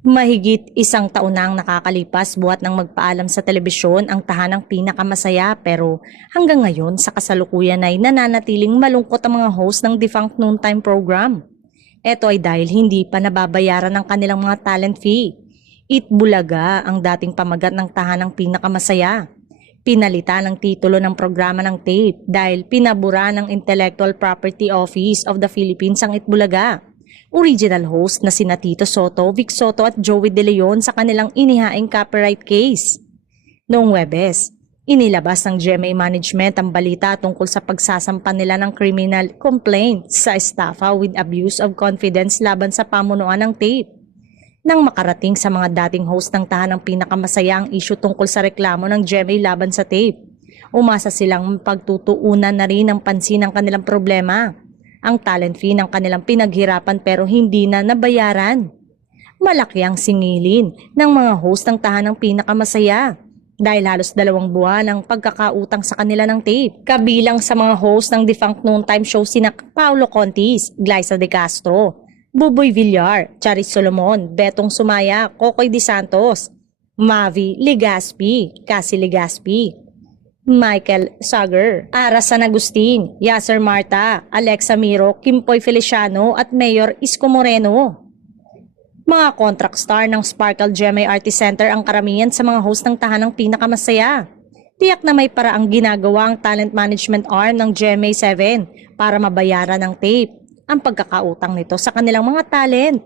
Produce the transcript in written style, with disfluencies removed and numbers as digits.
Mahigit isang taon na ang nakakalipas buhat ng magpaalam sa telebisyon ang tahanang pinakamasaya, pero hanggang ngayon sa kasalukuyan ay nananatiling malungkot ang mga host ng defunct noontime program. Ito ay dahil hindi pa nababayaran ang kanilang mga talent fee. Itbulaga ang dating pamagat ng tahanang pinakamasaya. Pinalitan ang titulo ng programa ng tape dahil pinabura ng Intellectual Property Office of the Philippines ang Itbulaga. Original host na sina Tito Soto, Vic Soto at Joey De Leon sa kanilang inihaing copyright case. Noong Webes, inilabas ng GMA Management ang balita tungkol sa pagsasampa nila ng criminal complaint sa estafa with abuse of confidence laban sa pamunuan ng tape. Nang makarating sa mga dating host ng tahanang pinakamasaya ang issue tungkol sa reklamo ng GMA laban sa tape, umasa silang pagtutuunan na rin ng pansin ang kanilang problema. Ang talent fee ng kanilang pinaghirapan pero hindi na nabayaran. Malaki ang singilin ng mga host ng tahanang pinakamasaya dahil halos 2 buwan ang pagkakautang sa kanila ng tape. Kabilang sa mga host ng defunct noontime show sina Paulo Contis, Glyza De Castro, Buboy Villar, Charis Solomon, Betong Sumaya, Kokoy De Santos, Mavi Legaspi, Cassie Legaspi, Michael Sager, Ara San Agustin, Yasser Marta, Alexa Miro, Kimpoy Feliciano at Mayor Isko Moreno. Mga contract star ng Sparkle GMA Artist Center ang karamihan sa mga host ng tahanang pinakamasaya. Tiyak na may paraang ginagawa ang talent management arm ng GMA7 para mabayaran ng tape ang pagkakautang nito sa kanilang mga talent.